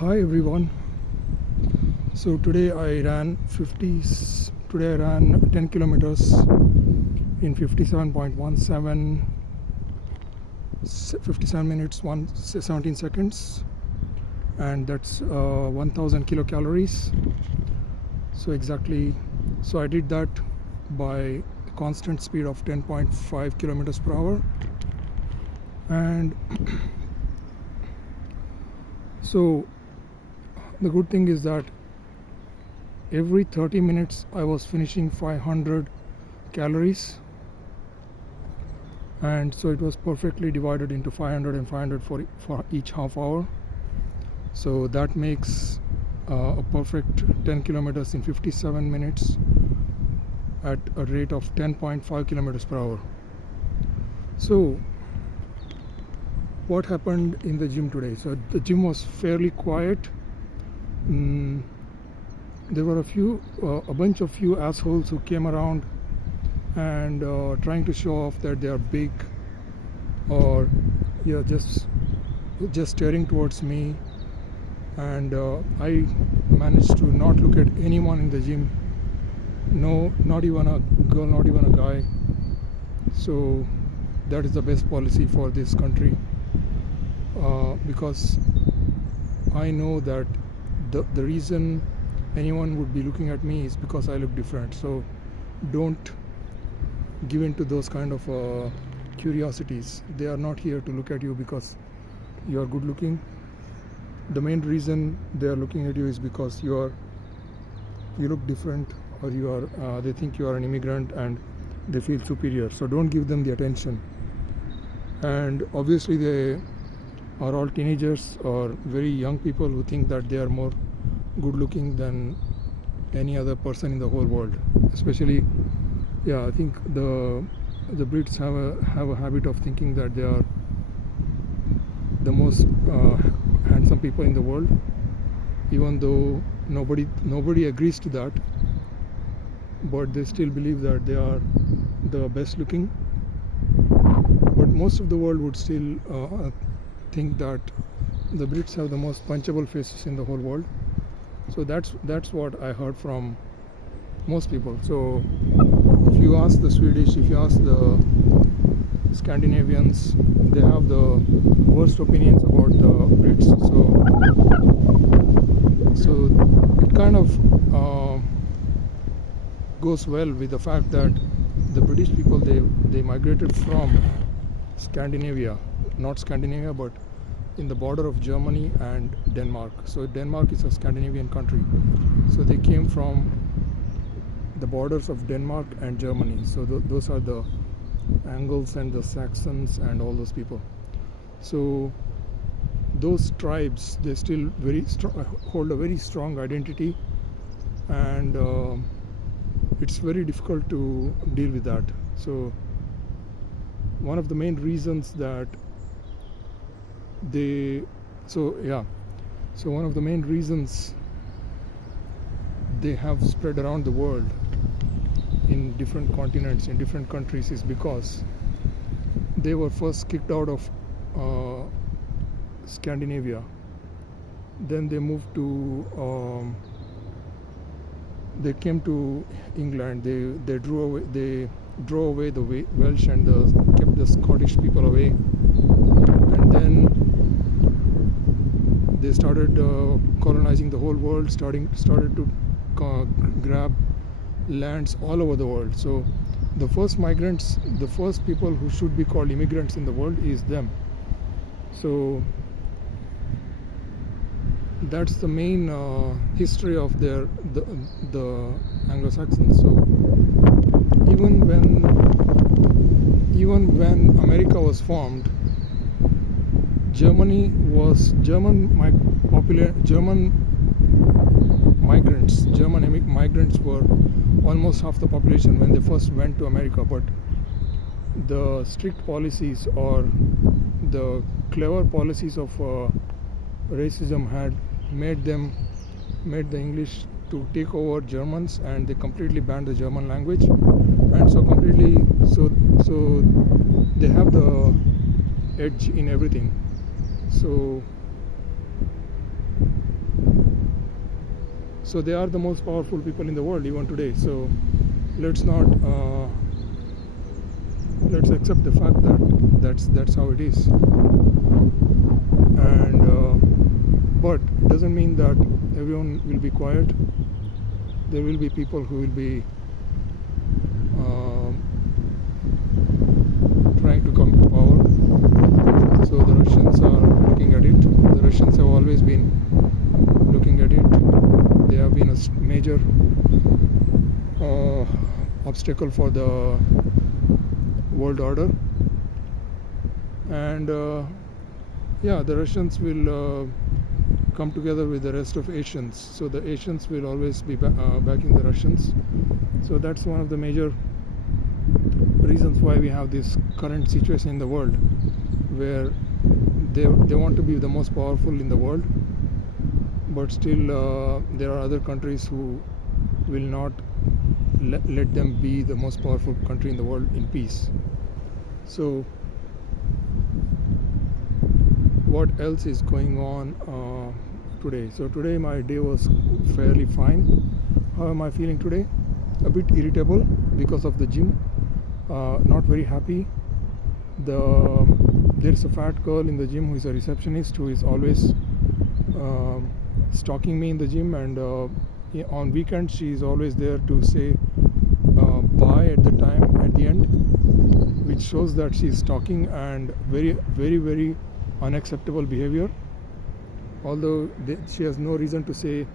Hi everyone. So today I ran 10 kilometers in 57 minutes 17 seconds, and that's 1000 kilocalories. So I did that by a constant speed of 10.5 kilometers per hour, and so the good thing is that every 30 minutes I was finishing 500 calories, and so it was perfectly divided into 500 and 500 for each half hour. So that makes a perfect 10 kilometers in 57 minutes at a rate of 10.5 kilometers per hour. So what happened in the gym today? So the gym was fairly quiet. There were a bunch of few assholes who came around and trying to show off that they are big, or just staring towards me, and I managed to not look at anyone in the gym. No, not even a girl, not even a guy. So that is the best policy for this country, because I know that the reason anyone would be looking at me is because I look different. So don't give in to those kind of curiosities. They are not here to look at you because you are good looking. The main reason they are looking at you is because you look different, or they think you are an immigrant and they feel superior. So don't give them the attention. And obviously they are all teenagers or very young people who think that they are more good looking than any other person in the whole world. Especially, I think the Brits have a habit of thinking that they are the most handsome people in the world, even though nobody agrees to that, but they still believe that they are the best looking. But most of the world would still think that the Brits have the most punchable faces in the whole world. So that's what I heard from most people. So if you ask the Swedish, if you ask the Scandinavians, they have the worst opinions about the Brits. So it kind of goes well with the fact that the British people, they migrated from Scandinavia, not Scandinavia, but in the border of Germany and Denmark. So Denmark is a Scandinavian country. So they came from the borders of Denmark and Germany. So those are the Angles and the Saxons and all those people. So those tribes, they still hold a very strong identity, and it's very difficult to deal with that. So one of the main reasons that one of the main reasons they have spread around the world in different continents, in different countries, is because they were first kicked out of Scandinavia. Then they moved to they came to England. They drove away the Welsh and kept the Scottish people away, and then they started colonizing the whole world. Started to grab lands all over the world. So the first migrants, the first people who should be called immigrants in the world, is them. So that's the main history of the Anglo-Saxons. So even when America was formed, German migrants were almost half the population when they first went to America. But the strict policies or the clever policies of racism had made the English to take over Germans, and they completely banned the German language, and so they have the edge in everything. So So they are the most powerful people in the world even today. So let's not let's accept the fact that that's how it is. And but it doesn't mean that everyone will be quiet. There will be people who will be trying to come to power. So the Russians are looking at it. The Russians have always been looking at it. They have been a major obstacle for the world order. And yeah, the Russians will come together with the rest of Asians. So the Asians will always be backing the Russians. So that's one of the major reasons why we have this current situation in the world, where they want to be the most powerful in the world, but still there are other countries who will not let them be the most powerful country in the world in peace. So what else is going on today? So today my day was fairly fine. How am I feeling today? A bit irritable because of the gym. Not very happy. There's a fat girl in the gym who is a receptionist who is always stalking me in the gym, and on weekends she is always there to say bye at the end, which shows that she is stalking and very, very, very unacceptable behavior. Although she has no reason to say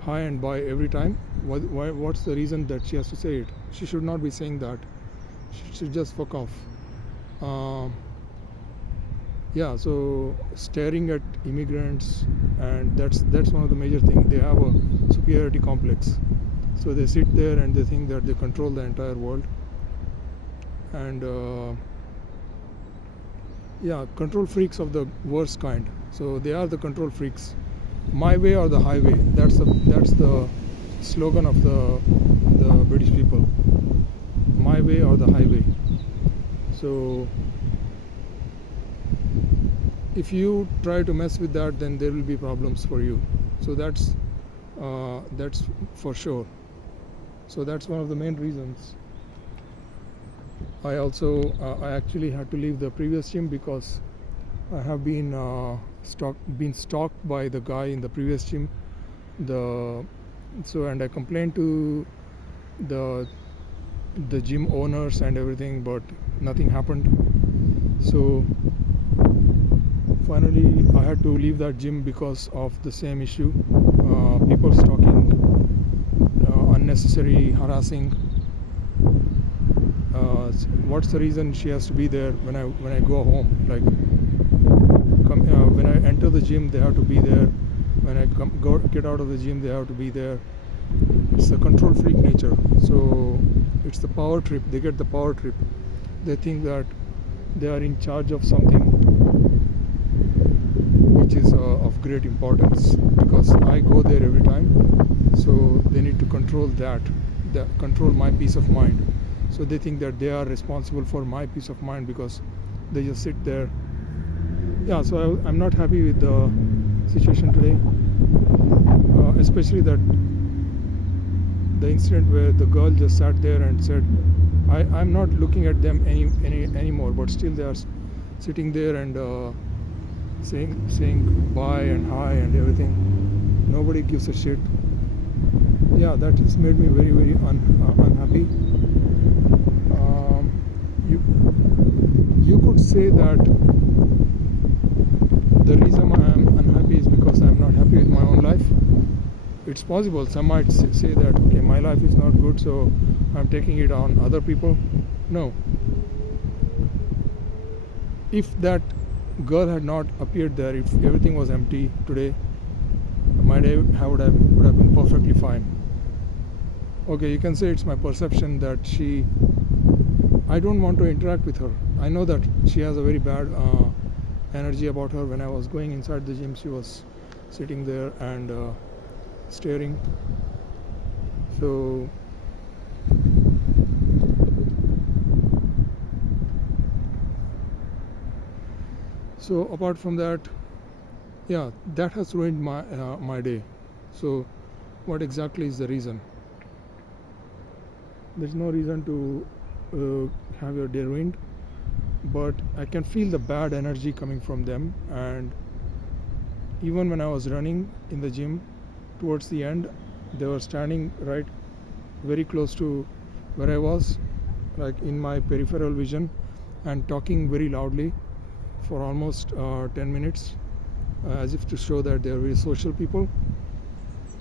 hi and bye every time. What's the reason that she has to say it? She should not be saying that. She should just fuck off. Yeah, so staring at immigrants, and that's one of the major things. They have a superiority complex. So they sit there and they think that they control the entire world. And yeah, control freaks of the worst kind. So they are the control freaks. My way or the highway. That's the slogan of the British people. My way or the highway. So if you try to mess with that, then there will be problems for you. So that's for sure. So that's one of the main reasons. I actually had to leave the previous gym because I have been stalked by the guy in the previous gym. And I complained to the gym owners and everything, but nothing happened. So finally I had to leave that gym because of the same issue. People stalking, unnecessary harassing. What's the reason she has to be there when I go home? Like, when I enter the gym, they have to be there. When I get out of the gym, they have to be there. It's the control freak nature. So it's the power trip. They get the power trip. They think that they are in charge of something which is of great importance, because I go there every time. So they need to control control my peace of mind. So they think that they are responsible for my peace of mind because they just sit there. Yeah, so I'm not happy with the situation today, especially that the incident where the girl just sat there and said, I'm not looking at them anymore, but still they are sitting there and saying bye and hi and everything. Nobody gives a shit. Yeah, that just made me very, very unhappy. You could say that the reason I am unhappy is because I am not happy with my own life. It's possible. Some might say that, okay, my life is not good, so I'm taking it on other people. No. If that girl had not appeared there, if everything was empty today, my day would have been perfectly fine. Okay, you can say it's my perception that I don't want to interact with her. I know that she has a very bad energy about her. When I was going inside the gym, she was sitting there and staring. So apart from that, yeah, that has ruined my day. So what exactly is the reason. There's no reason to have your day ruined, but I can feel the bad energy coming from them. And even when I was running in the gym, towards the end, they were standing right very close to where I was, like in my peripheral vision, and talking very loudly for almost 10 minutes, as if to show that they are very social people.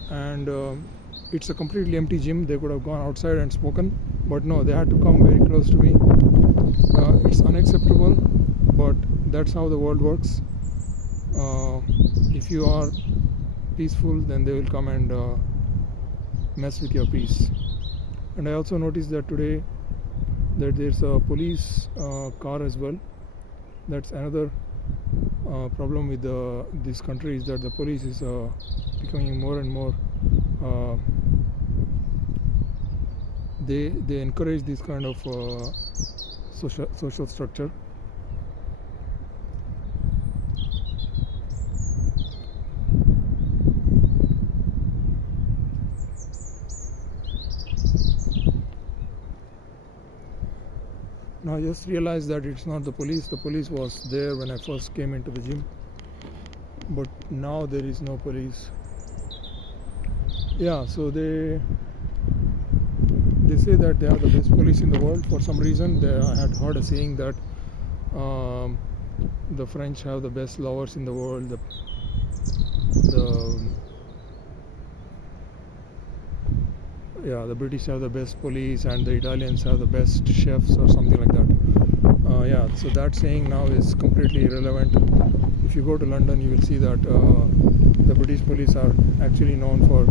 And it's a completely empty gym. They could have gone outside and spoken, but no, they had to come very close to me. It's unacceptable, but that's how the world works. If you are peaceful, then they will come and mess with your peace. And I also noticed that today that there's a police car as well. That's another problem with this country, is that the police is becoming more and more they encourage this kind of social structure. Now I just realized that it's not the police. The police was there when I first came into the gym, but now there is no police. Yeah, so they say that they are the best police in the world. For some reason, I had heard a saying that the French have the best lovers in the world. The British have the best police, and the Italians have the best chefs, or something like that. So that saying now is completely irrelevant. If you go to London, you will see that the British police are actually known for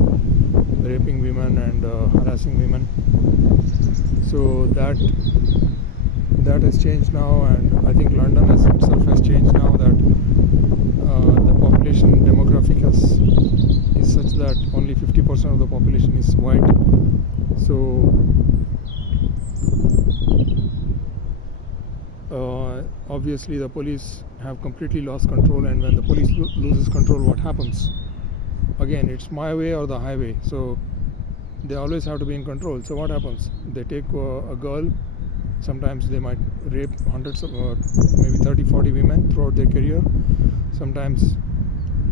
raping women and harassing women. So that has changed now, and I think London itself has changed now, that the population demographic is such that only 50% of the population is white. So obviously the police have completely lost control, and when the police loses control, what happens? Again, it's my way or the highway. So they always have to be in control. So what happens? They take a girl. Sometimes they might rape hundreds of maybe 30-40 women throughout their career. Sometimes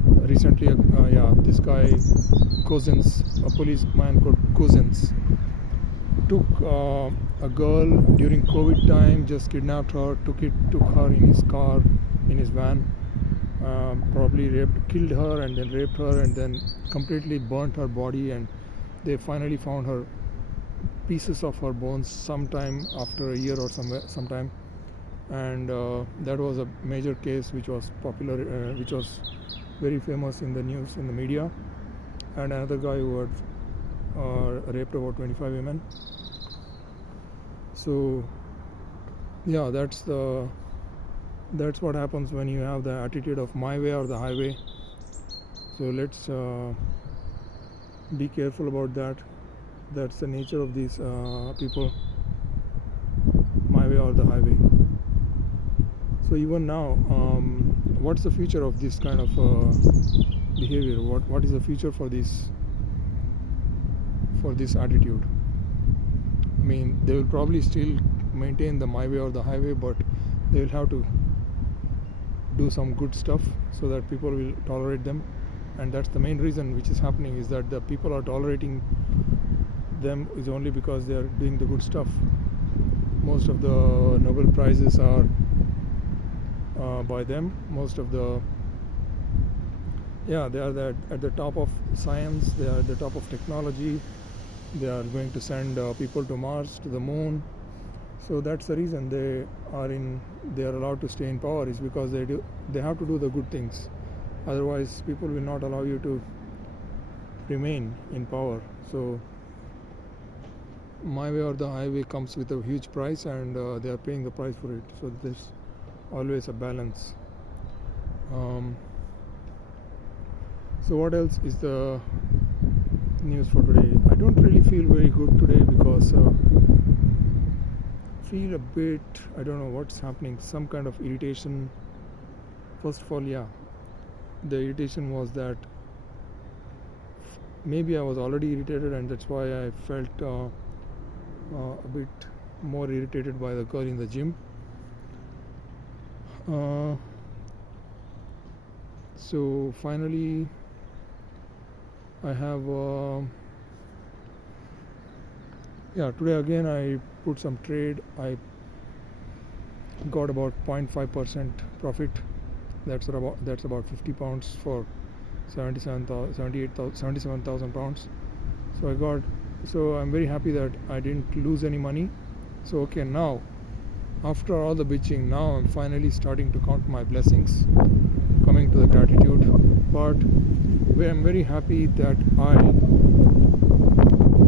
recently this guy Cousins, a policeman called Cousins, took a girl during COVID time, just kidnapped her, took her in his car, in his van, probably killed her, and then raped her, and then completely burnt her body. And they finally found her pieces of her bones sometime after a year or sometime. And that was a major case which was popular, which was very famous in the news, in the media. And another guy who had raped about 25 women. So that's what happens when you have the attitude of my way or the highway. So let's be careful about that. That's the nature of these people, my way or the highway. So even now, what's the future of this kind of behavior? What is the future for this attitude? I mean, they will probably still maintain the my way or the highway, but they will have to do some good stuff so that people will tolerate them. And that's the main reason which is happening, is that the people are tolerating them is only because they are doing the good stuff. Most of the Nobel Prizes are by them. Most of the they are at the top of science. They are at the top of technology. They are going to send people to Mars, to the moon. So that's the reason they are allowed to stay in power, is because they have to do the good things. Otherwise, people will not allow you to remain in power. So my way or the highway comes with a huge price, and they are paying the price for it. So there's always a balance. So what else is the news for today? I don't really feel very good today because feel a bit, I don't know what's happening, some kind of irritation. First of all, the irritation was that maybe I was already irritated, and that's why I felt a bit more irritated by the girl in the gym. So finally I have today again I put some trade. I got about 0.5% profit. That's about 50 pounds for 77,000 pounds. So I'm very happy that I didn't lose any money. So okay, now after all the bitching, now I'm finally starting to count my blessings. Coming to the gratitude part, where I'm very happy that I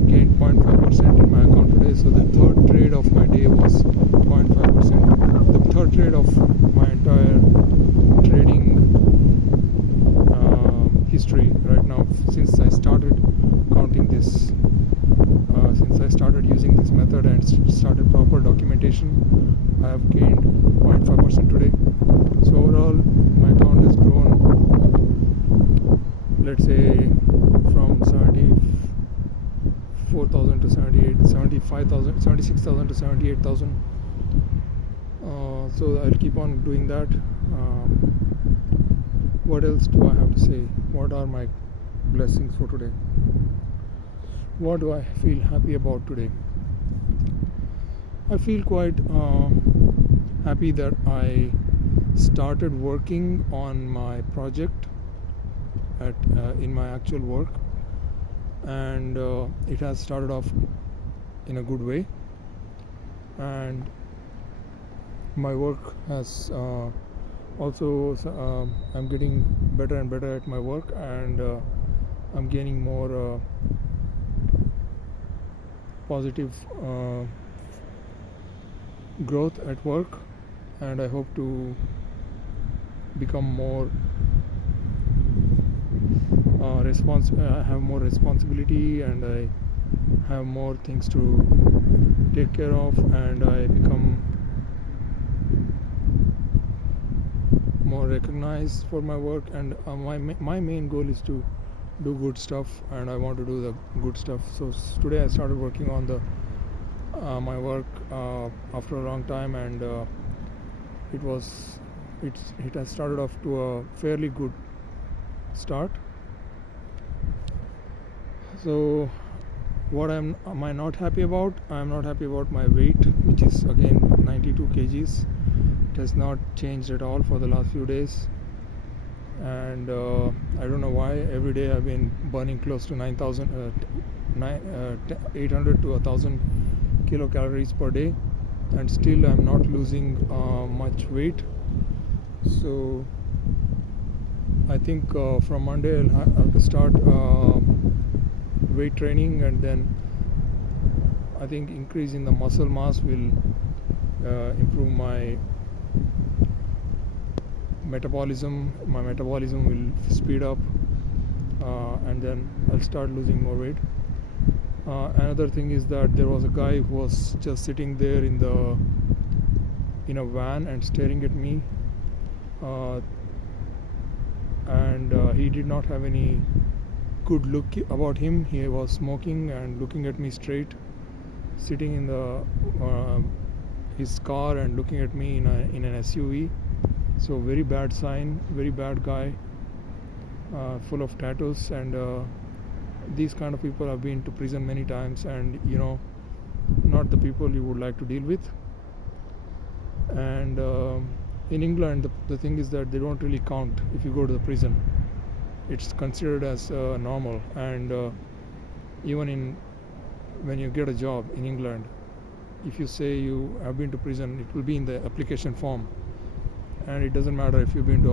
gained 0.5% in my account today. So the third trade of my day was 0.5%. The third trade of my entire trading history right now, since I started counting this, since I started using this method and started proper documentation, I have gained 0.5% today. So overall my account has grown, let's say, from 74,000 to 75,000, 76,000 to 78,000. So I'll keep on doing that. What else do I have to say? What are my blessings for today? What do I feel happy about today? I feel quite happy that I started working on my project in my actual work, and it has started off in a good way, and my work has also I'm getting better and better at my work, and I'm gaining more positive growth at work, and I hope to become more I have more responsibility, and I have more things to take care of, and I become more recognized for my work, and my main goal is to do good stuff, and I want to do the good stuff. So today I started working on the my work after a long time, and it has started off to a fairly good start. So what am I not happy about? I'm not happy about my weight, which is again 92 kgs. It has not changed at all for the last few days, and I don't know why. Every day I've been burning close to 800 to 1,000 kilocalories per day, and still I'm not losing much weight. So I think from Monday I'll have to start weight training, and then I think increase in the muscle mass will improve my metabolism. My metabolism will speed up, and then I'll start losing more weight. Another thing is that there was a guy who was just sitting there in a van and staring at me, and he did not have any good look about him. He was smoking and looking at me straight, sitting in his car and looking at me in an SUV. So very bad sign, very bad guy, full of tattoos, and these kind of people have been to prison many times, and not the people you would like to deal with. And in England, the thing is that they don't really count if you go to the prison. It's considered as normal, and even when you get a job in England, if you say you have been to prison, it will be in the application form, and it doesn't matter if you've been to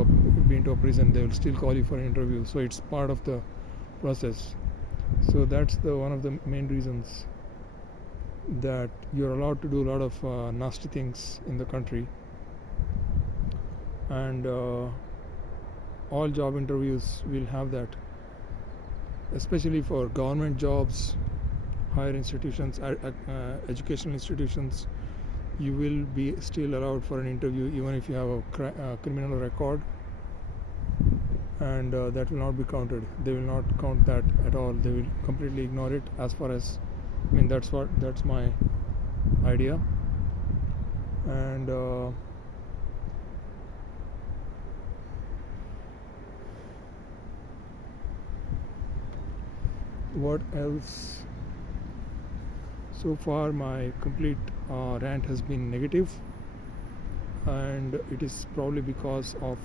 a prison, they will still call you for an interview. So it's part of the process. So that's one of the main reasons that you're allowed to do a lot of nasty things in the country, and all job interviews will have that, especially for government jobs, higher institutions, educational institutions. You will be still allowed for an interview even if you have a criminal record. and that will not be counted. They will not count that at all. They will completely ignore it. As far as, I mean, that's my idea. And what else? So far my complete rant has been negative, and it is probably because of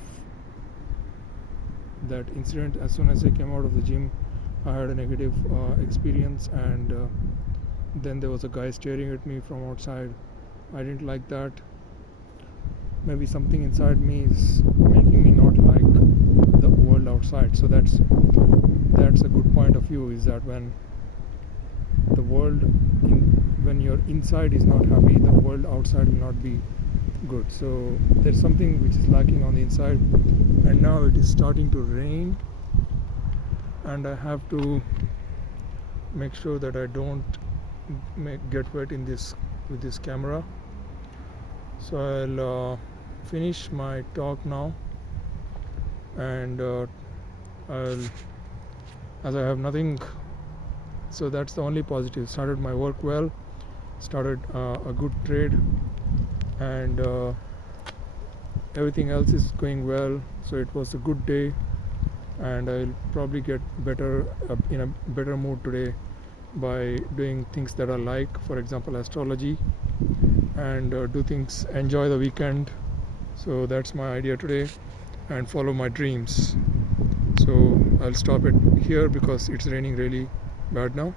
that incident. As soon as I came out of the gym, I had a negative experience, and then there was a guy staring at me from outside. I didn't like that. Maybe something inside me is making me not like the world outside. So that's a good point of view, is that when the world when your inside is not happy, the world outside will not be good. So there's something which is lacking on the inside, and now it is starting to rain, and I have to make sure that I don't get wet in this with this camera. So I'll finish my talk now, and as I have nothing, so that's the only positive. Started my work well, started a good trade, and everything else is going well. So it was a good day, and I'll probably get better in a better mood today by doing things that I like, for example astrology, and do things, enjoy the weekend. So that's my idea today, and follow my dreams. So I'll stop it here because it's raining really bad now.